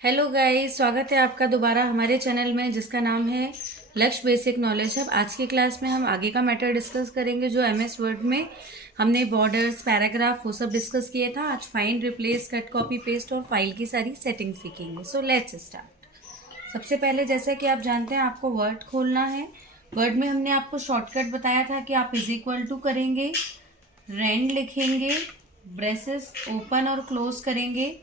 Hello guys, स्वागत है आपका दोबारा हमारे चैनल में जिसका नाम है लक्ष्य बेसिक नॉलेज हब। आज की क्लास में हम आगे का मैटर डिस्कस करेंगे जो एमएस वर्ड में हमने बॉर्डर्स, पैराग्राफ वो सब डिस्कस किए था। आज find, replace, cut, copy, paste और फाइल की सारी सेटिंग सीखेंगे। So let's start. सबसे पहले जैसे कि आप जानते हैं आपको वर्ड खोलना है। वर्ड में हमने आपको शॉर्टकट बताया था कि आप इज इक्वल टू करेंगे, रेंड लिखेंगे, ब्रेसेस ओपन और क्लोज करेंगे।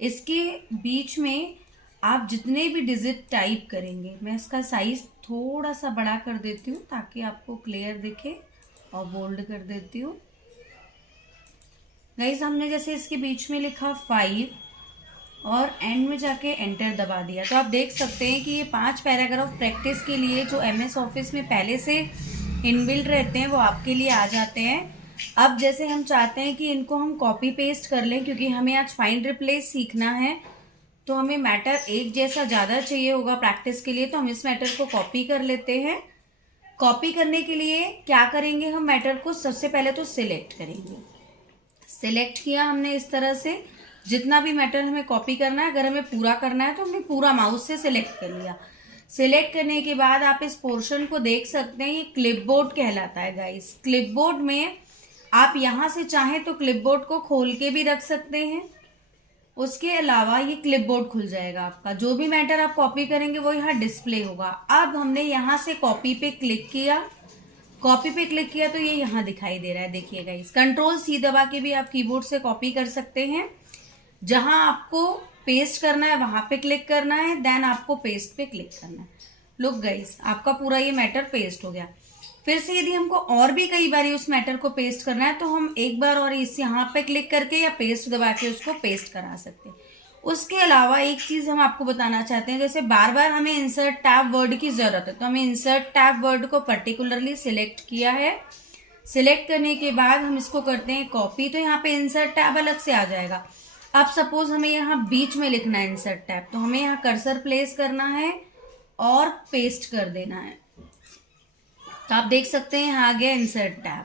इसके बीच में आप जितने भी डिजिट टाइप करेंगे, मैं इसका साइज थोड़ा सा बड़ा कर देती हूँ ताकि आपको क्लियर दिखे और बोल्ड कर देती हूँ। गाइस, हमने जैसे इसके बीच में लिखा 5 और एंड में जाके एंटर दबा दिया, तो आप देख सकते हैं कि ये 5 पैराग्राफ प्रैक्टिस के लिए जो एमएस ऑफिस में पहले से इनबिल्ट रहते हैं वो आपके लिए आ जाते हैं। अब जैसे हम चाहते हैं कि इनको हम कॉपी पेस्ट कर लें, क्योंकि हमें आज फाइंड रिप्लेस सीखना है तो हमें मैटर एक जैसा ज़्यादा चाहिए होगा प्रैक्टिस के लिए, तो हम इस मैटर को कॉपी कर लेते हैं। कॉपी करने के लिए क्या करेंगे, हम मैटर को सबसे पहले तो सिलेक्ट करेंगे। सिलेक्ट किया हमने इस तरह से, जितना भी मैटर हमें कॉपी करना है, अगर हमें पूरा करना है तो हमने पूरा माउस से सिलेक्ट कर लिया। सिलेक्ट करने के बाद आप इस पोर्शन को देख सकते हैं, ये क्लिपबोर्ड कहलाता है गाइस। क्लिपबोर्ड में आप यहां से चाहें तो क्लिपबोर्ड को खोल के भी रख सकते हैं। उसके अलावा ये क्लिपबोर्ड खुल जाएगा आपका, जो भी मैटर आप कॉपी करेंगे वो यहाँ डिस्प्ले होगा। अब हमने यहाँ से कॉपी पे क्लिक किया, कॉपी पे क्लिक किया तो ये यहाँ दिखाई दे रहा है। देखिएगा, इस कंट्रोल सी दबा के भी आप कीबोर्ड से कॉपी कर सकते हैं। जहां आपको पेस्ट करना है वहां पे क्लिक करना है, देन आपको पेस्ट पे क्लिक करना है। लुक गाइस, आपका पूरा ये मैटर पेस्ट हो गया। फिर से यदि हमको और भी कई बार उस मैटर को पेस्ट करना है तो हम एक बार और इस यहाँ पे क्लिक करके या पेस्ट दबा के उसको पेस्ट करा सकते हैं। उसके अलावा एक चीज हम आपको बताना चाहते हैं, जैसे बार बार हमें इंसर्ट टैब वर्ड की जरूरत है, तो हमें इंसर्ट टैब वर्ड को पर्टिकुलरली सिलेक्ट किया है। सिलेक्ट करने के बाद हम इसको करते हैं कॉपी, तो यहाँ पे इंसर्ट टैब अलग से आ जाएगा। अब सपोज हमें यहाँ बीच में लिखना है इंसर्ट टैब, तो हमें यहाँ कर्सर प्लेस करना है और पेस्ट कर देना है। तो आप देख सकते हैं यहाँ आ गया इंसर्ट टैब।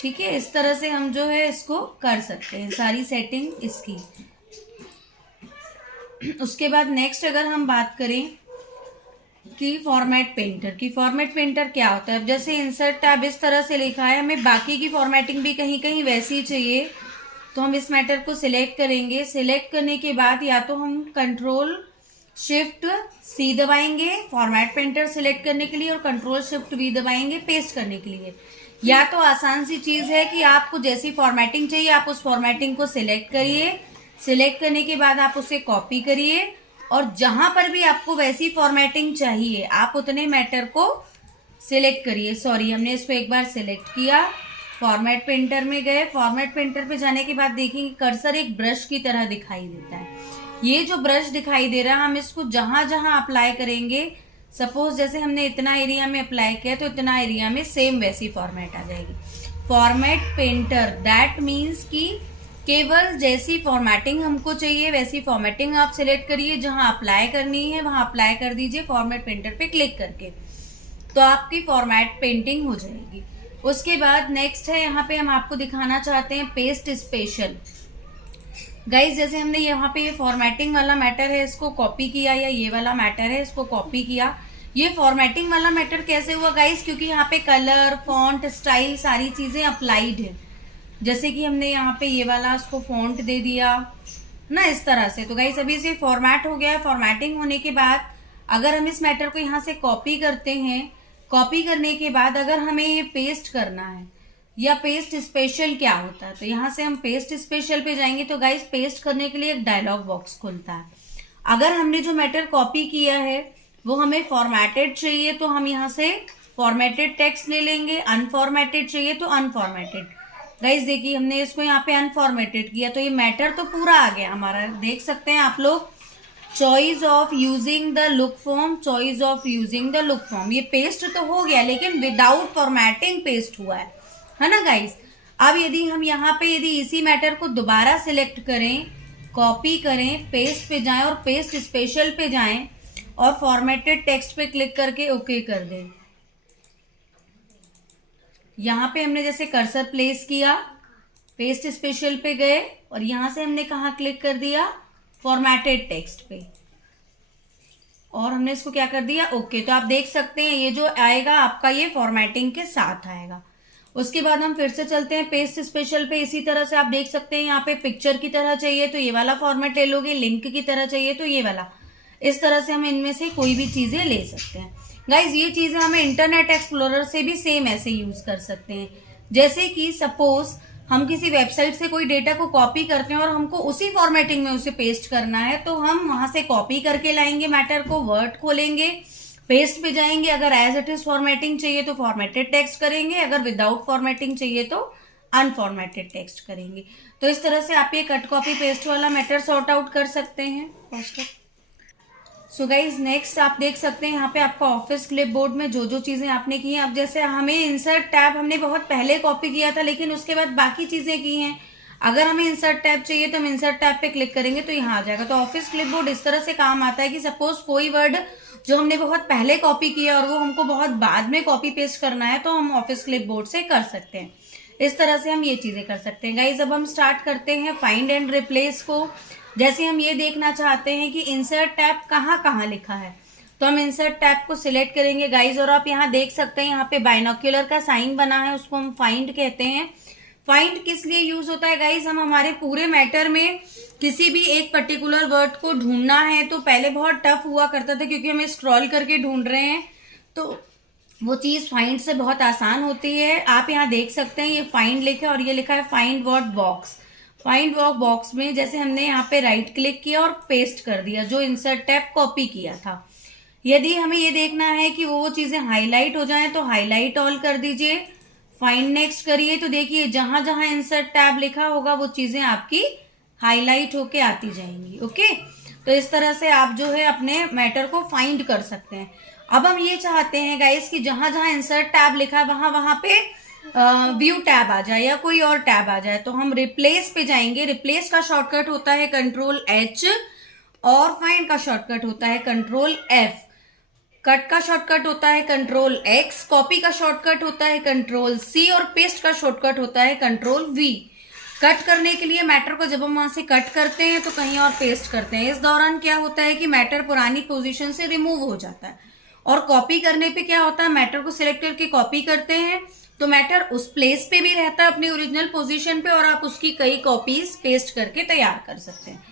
ठीक है, इस तरह से हम जो है इसको कर सकते हैं, सारी सेटिंग इसकी। उसके बाद नेक्स्ट अगर हम बात करें कि फॉर्मेट पेंटर की, फॉर्मेट पेंटर क्या होता है। अब जैसे इंसर्ट टैब इस तरह से लिखा है, हमें बाकी की फॉर्मेटिंग भी कहीं कहीं वैसी चाहिए, तो हम इस मैटर को सिलेक्ट करेंगे। सिलेक्ट करने के बाद या तो हम कंट्रोल शिफ्ट सी दबाएंगे फॉर्मेट पेंटर सिलेक्ट करने के लिए, और कंट्रोल शिफ्ट वी दबाएंगे पेस्ट करने के लिए। या तो आसान सी चीज है कि आपको जैसी फॉर्मेटिंग चाहिए आप उस फॉर्मेटिंग को सिलेक्ट करिए, सिलेक्ट करने के बाद आप उसे कॉपी करिए, और जहां पर भी आपको वैसी फॉर्मेटिंग चाहिए आप उतने मैटर को सिलेक्ट करिए। सॉरी, हमने इसको एक बार सिलेक्ट किया, फॉर्मेट पेंटर में गए। फॉर्मेट पेंटर पे जाने के बाद देखेंगे कर्सर एक ब्रश की तरह दिखाई देता है। ये जो ब्रश दिखाई दे रहा है, हम इसको जहां जहां अप्लाई करेंगे, सपोज जैसे हमने इतना एरिया में अप्लाई किया तो इतना एरिया में सेम वैसी फॉर्मेट आ जाएगी। फॉर्मेट पेंटर दैट मीन्स कि केवल जैसी फॉर्मेटिंग हमको चाहिए वैसी फॉर्मेटिंग आप सिलेक्ट करिए, जहां अप्लाई करनी है वहां अप्लाई कर दीजिए फॉर्मेट पेंटर पे क्लिक करके, तो आपकी फॉर्मेट पेंटिंग हो जाएगी। उसके बाद नेक्स्ट है, यहाँ पे हम आपको दिखाना चाहते हैं पेस्ट स्पेशल। गाइज, जैसे हमने यहाँ पे ये फॉर्मेटिंग वाला मैटर है इसको कॉपी किया, या ये वाला मैटर है इसको कॉपी किया। ये फॉर्मेटिंग वाला मैटर कैसे हुआ गाइज, क्योंकि यहाँ पे कलर, फॉन्ट, स्टाइल सारी चीजें अप्लाइड है। जैसे कि हमने यहाँ पे ये वाला इसको फॉन्ट दे दिया ना, इस तरह से। तो गाइज अभी से फॉर्मेट हो गया है। फॉर्मेटिंग होने के बाद अगर हम इस मैटर को यहाँ से कॉपी करते हैं, कॉपी करने के बाद अगर हमें ये पेस्ट करना है, या पेस्ट स्पेशल क्या होता है, तो यहाँ से हम पेस्ट स्पेशल पे जाएंगे तो गाइस पेस्ट करने के लिए एक डायलॉग बॉक्स खुलता है। अगर हमने जो मैटर कॉपी किया है वो हमें फॉर्मेटेड चाहिए तो हम यहाँ से फॉर्मेटेड टेक्स्ट ले लेंगे, अनफॉर्मेटेड चाहिए तो अनफॉर्मेटेड। गाइस देखिए, हमने इसको यहाँ पे अनफॉर्मेटेड किया तो ये मैटर तो पूरा आ गया हमारा। देख सकते हैं आप लोग, choice of using the look form, choice of using the look form, ये पेस्ट तो हो गया लेकिन विदाउट फॉर्मेटिंग पेस्ट हुआ है ना गाइस। अब यदि हम यहाँ पे यदि इसी मैटर को दोबारा सिलेक्ट करें, कॉपी करें, पेस्ट पे जाएं और पेस्ट स्पेशल पे जाएं और फॉर्मेटेड टेक्स्ट पे क्लिक करके ओके कर दें। यहाँ पे हमने जैसे कर्सर प्लेस किया, पेस्ट स्पेशल पे गए और यहां से हमने कहा क्लिक कर दिया, फॉर्मेटेड टेक्स्ट पे, और हमने इसको क्या कर दिया, ओके। तो आप देख सकते हैं ये जो आएगा आपका ये फॉर्मेटिंग के साथ आएगा। उसके बाद हम फिर से चलते हैं पेस्ट स्पेशल पे। इसी तरह से आप देख सकते हैं यहाँ पे पिक्चर की तरह चाहिए तो ये वाला फॉर्मेट ले लोगे, लिंक की तरह चाहिए तो ये वाला। इस तरह से हम इनमें से कोई भी चीजें ले सकते हैं। गाइज ये चीजें हमें इंटरनेट एक्सप्लोरर से भी सेम ऐसे यूज कर सकते हैं। जैसे कि सपोज हम किसी वेबसाइट से कोई डेटा को कॉपी करते हैं और हमको उसी फॉर्मेटिंग में उसे पेस्ट करना है, तो हम वहां से कॉपी करके लाएंगे मैटर को, वर्ड खोलेंगे, पेस्ट पे जाएंगे। अगर एज इट इज फॉर्मेटिंग चाहिए तो फॉर्मेटेड टेक्स्ट करेंगे, अगर विदाउट फॉर्मेटिंग चाहिए तो अनफॉर्मेटेड टेक्स्ट करेंगे। तो इस तरह से आप ये कट कॉपी पेस्ट वाला मैटर सॉर्ट आउट कर सकते हैं। सो गाइज नेक्स्ट आप देख सकते हैं यहाँ पे आपका ऑफिस क्लिपबोर्ड में जो जो चीजें आपने की हैं। अब जैसे हमें इंसर्ट टैब हमने बहुत पहले कॉपी किया था, लेकिन उसके बाद बाकी चीजें की हैं। अगर हमें इंसर्ट टैब चाहिए तो हम इंसर्ट टैब पे क्लिक करेंगे तो यहाँ आ जाएगा। तो ऑफिस क्लिपबोर्ड इस तरह से काम आता है कि सपोज कोई वर्ड जो हमने बहुत पहले कॉपी किया और वो हमको बहुत बाद में कॉपी पेस्ट करना है, तो हम ऑफिस क्लिपबोर्ड से कर सकते हैं। इस तरह से हम ये चीजें कर सकते हैं। गाइज अब हम स्टार्ट करते हैं फाइंड एंड रिप्लेस को। जैसे हम ये देखना चाहते हैं कि इंसर्ट टैब कहाँ कहाँ लिखा है, तो हम इंसर्ट टैब को सिलेक्ट करेंगे गाइज। और आप यहाँ देख सकते हैं यहाँ पे बाइनोक्यूलर का साइन बना है, उसको हम फाइंड कहते हैं। फाइंड किस लिए यूज होता है गाइज, हम हमारे पूरे मैटर में किसी भी एक पर्टिकुलर वर्ड को ढूंढना है तो पहले बहुत टफ हुआ करता था क्योंकि हमें स्क्रॉल करके ढूंढ रहे हैं, तो वो चीज फाइंड से बहुत आसान होती है। आप यहाँ देख सकते हैं ये फाइंड लिखा है और ये लिखा है find word box. Find word box में जैसे हमने यहाँ पे राइट क्लिक किया और पेस्ट कर दिया जो इंसर्ट टैब कॉपी किया था। यदि हमें ये देखना है कि वो चीजें हाईलाइट हो जाएं तो हाईलाइट ऑल कर दीजिए, फाइंड नेक्स्ट करिए। तो देखिए जहां जहां इंसर्ट टैब लिखा होगा वो चीजें आपकी हाईलाइट होके आती जाएंगी। ओके, तो इस तरह से आप जो है अपने मैटर को फाइंड कर सकते हैं। अब हम ये चाहते हैं गाइस कि जहां जहां इंसर्ट टैब लिखा है वहां वहां पे व्यू टैब आ जाए या कोई और टैब आ जाए, तो हम रिप्लेस पे जाएंगे। रिप्लेस का शॉर्टकट होता है कंट्रोल एच और फाइंड का शॉर्टकट होता है कंट्रोल एफ। कट का शॉर्टकट होता है कंट्रोल एक्स, कॉपी का शॉर्टकट होता है कंट्रोल सी और पेस्ट का शॉर्टकट होता है कंट्रोल वी। कट करने के लिए मैटर को जब हम वहां से कट करते हैं तो कहीं और पेस्ट करते हैं। इस दौरान क्या होता है कि मैटर पुरानी पोजीशन से रिमूव हो जाता है। और कॉपी करने पे क्या होता है, मैटर को सिलेक्ट करके कॉपी करते हैं तो मैटर उस प्लेस पे भी रहता है अपनी ओरिजिनल पोजीशन पे और आप उसकी कई कॉपीज पेस्ट करके तैयार कर सकते हैं।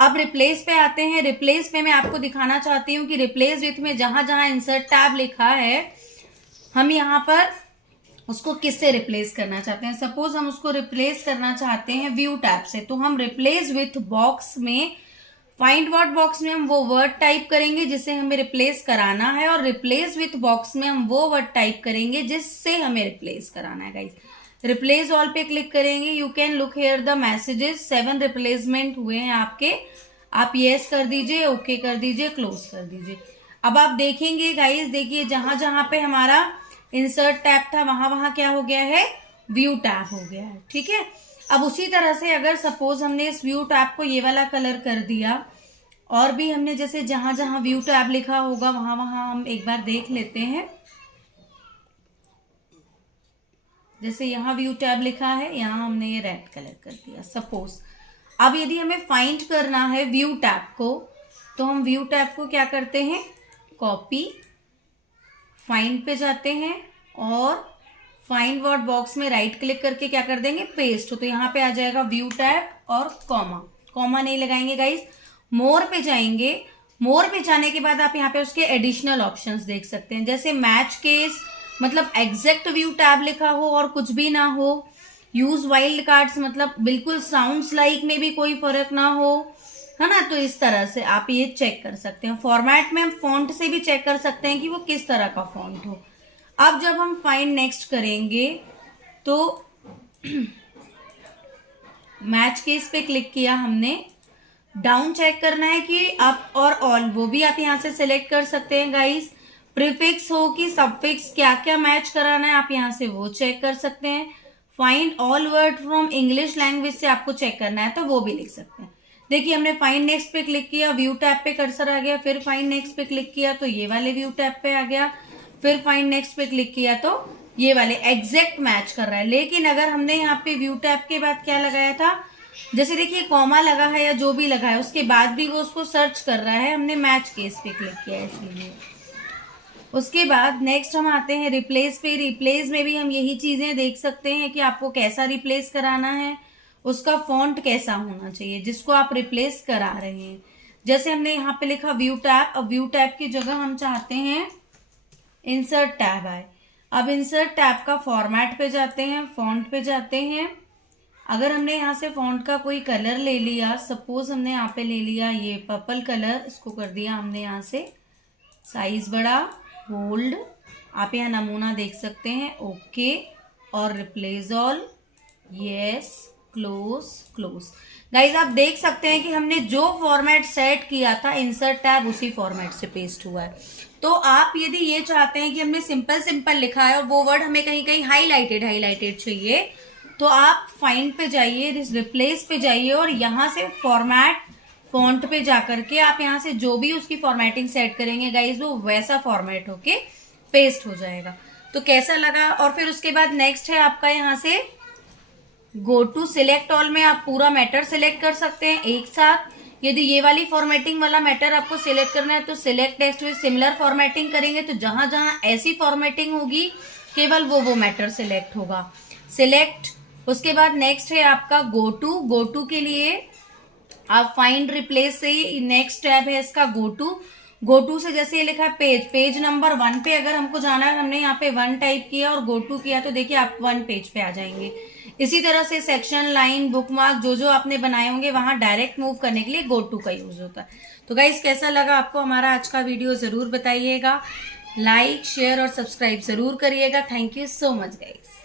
अब रिप्लेस पे आते हैं। रिप्लेस पे मैं आपको दिखाना चाहती हूँ कि रिप्लेस विथ में जहां जहां इंसर्ट टैब लिखा है हम यहाँ पर उसको किससे रिप्लेस करना चाहते हैं। सपोज हम उसको रिप्लेस करना चाहते हैं व्यू टैब से, तो हम रिप्लेस विथ बॉक्स में फाइंड वर्ड बॉक्स में हम वो वर्ड टाइप करेंगे जिसे हमें रिप्लेस कराना है और रिप्लेस विथ बॉक्स में हम वो वर्ड टाइप करेंगे जिससे हमें रिप्लेस कराना है। गाइस रिप्लेस ऑल पे क्लिक करेंगे। You can look here the messages, 7 replacement हुए हैं आपके। आप यस कर दीजिए, ओके कर दीजिए, क्लोज कर दीजिए। अब आप देखेंगे गाइस, देखिए जहां जहां पे हमारा इंसर्ट टैब था वहां वहां क्या हो गया है, व्यू टैब हो गया है। ठीक है, अब उसी तरह से अगर सपोज हमने इस व्यू टैब को ये वाला कलर कर दिया और भी हमने जैसे जहां जहां व्यू टैब लिखा होगा वहां वहां हम एक बार देख लेते हैं। जैसे यहाँ व्यू टैब लिखा है, यहाँ हमने ये रेड कलर कर दिया सपोज। अब यदि हमें फाइंड करना है व्यू टैब को तो हम व्यू टैब को क्या करते हैं, कॉपी, फाइंड पे जाते हैं और फाइंड वर्ड बॉक्स में राइट क्लिक करके क्या कर देंगे, पेस्ट। तो यहाँ पे आ जाएगा व्यू टैब और कॉमा। कॉमा नहीं लगाएंगे गाइस, मोर पे जाएंगे। मोर पे जाने के बाद आप यहाँ पे उसके एडिशनल ऑप्शंस देख सकते हैं। जैसे मैच केस, मतलब एग्जैक्ट व्यू टैब लिखा हो और कुछ भी ना हो। यूज वाइल्ड कार्ड्स, मतलब बिल्कुल साउंड्स लाइक में भी कोई फर्क ना हो, है ना। तो इस तरह से आप ये चेक कर सकते हैं। फॉर्मेट में हम फॉन्ट से भी चेक कर सकते हैं कि वो किस तरह का फॉन्ट हो। अब जब हम फाइंड नेक्स्ट करेंगे तो मैच केस पे क्लिक किया हमने, डाउन चेक करना है कि अप और ऑल, वो भी आप यहाँ से सिलेक्ट कर सकते हैं गाइस। प्रीफिक्स हो कि सफिक्स, क्या क्या मैच कराना है आप यहाँ से वो चेक कर सकते हैं। Find all word from English language से आपको चेक करना है तो वो भी लिख सकते हैं। देखिए हमने फाइंड नेक्स्ट पे क्लिक किया, व्यू टैब पे कर्सर आ गया, फिर फाइंड नेक्स्ट पे क्लिक किया तो ये वाले व्यू टैब पे आ गया, फिर फाइंड नेक्स्ट पे क्लिक किया तो ये वाले एग्जैक्ट मैच कर रहा है। लेकिन अगर हमने यहाँ पे व्यू टैब के बाद क्या लगाया था, जैसे देखिए कॉमा लगा है या जो भी लगा है उसके बाद भी वो उसको सर्च कर रहा है, हमने मैच केस पे क्लिक किया है इसलिए। उसके बाद नेक्स्ट हम आते हैं रिप्लेस पे। रिप्लेस में भी हम यही चीजें देख सकते हैं कि आपको कैसा रिप्लेस कराना है, उसका फॉन्ट कैसा होना चाहिए जिसको आप रिप्लेस करा रहे हैं। जैसे हमने यहाँ पे लिखा व्यू टैब, अब व्यू टैब की जगह हम चाहते हैं इंसर्ट टैब आए। अब इंसर्ट टैब का फॉर्मेट पे जाते हैं, फॉन्ट पे जाते हैं। अगर हमने यहाँ से फॉन्ट का कोई कलर ले लिया, सपोज हमने यहाँ पे ले लिया ये पर्पल कलर, इसको कर दिया हमने यहाँ से साइज बड़ा, बोल्ड, आप यहाँ नमूना देख सकते हैं, ओके, और replace all, yes, close close. Guys आप देख सकते हैं कि हमने जो फॉर्मेट सेट किया था इंसर्ट टैब उसी फॉर्मेट से पेस्ट हुआ है। तो आप यदि ये चाहते हैं कि हमने सिंपल सिंपल लिखा है और वो वर्ड हमें कहीं कहीं हाईलाइटेड चाहिए, तो आप फाइंड पे जाइए, रिप्लेस पे जाइए और यहाँ से फॉर्मेट फॉन्ट पे जाकर के आप यहाँ से जो भी उसकी फॉर्मेटिंग सेट करेंगे गाइज वो वैसा फॉर्मेट होके पेस्ट हो जाएगा। तो कैसा लगा? और फिर उसके बाद नेक्स्ट है आपका यहाँ से गो टू सिलेक्ट ऑल में आप पूरा मैटर सिलेक्ट कर सकते हैं एक साथ। यदि ये वाली फॉर्मेटिंग वाला मैटर आपको सिलेक्ट करना है तो सिलेक्ट टेक्स्ट में सिमिलर फॉर्मेटिंग करेंगे, तो जहां जहां ऐसी फॉर्मेटिंग होगी केवल वो मैटर सिलेक्ट होगा। सिलेक्ट, उसके बाद नेक्स्ट है आपका गो टू। गो टू के लिए आप फाइंड रिप्लेस से ही नेक्स्ट टैब है इसका गो टू। गो टू से जैसे ये लिखा है पेज, पेज नंबर 1 पे अगर हमको जाना है, हमने यहाँ पे 1 टाइप किया और गो टू किया तो देखिए आप 1 पेज पे आ जाएंगे। इसी तरह से सेक्शन, लाइन, बुकमार्क जो जो आपने बनाए होंगे वहां डायरेक्ट मूव करने के लिए गो टू का यूज होता है। तो गाइस कैसा लगा आपको हमारा आज का वीडियो जरूर बताइएगा, लाइक शेयर और सब्सक्राइब जरूर करिएगा। Thank you so much guys.